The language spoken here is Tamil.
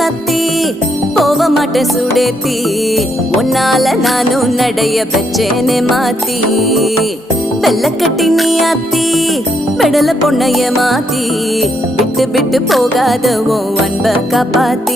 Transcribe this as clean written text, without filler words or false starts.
சத்தி போக மாட்டேன் சுடேத்தி உன்னால நானும் நடைய பெச்சேனே மாத்தி வெள்ளக்கட்டி நீ ஆத்தி பெடல பொண்ணைய மாத்தி விட்டு விட்டு போகாத உன் அன்ப காப்பாத்தி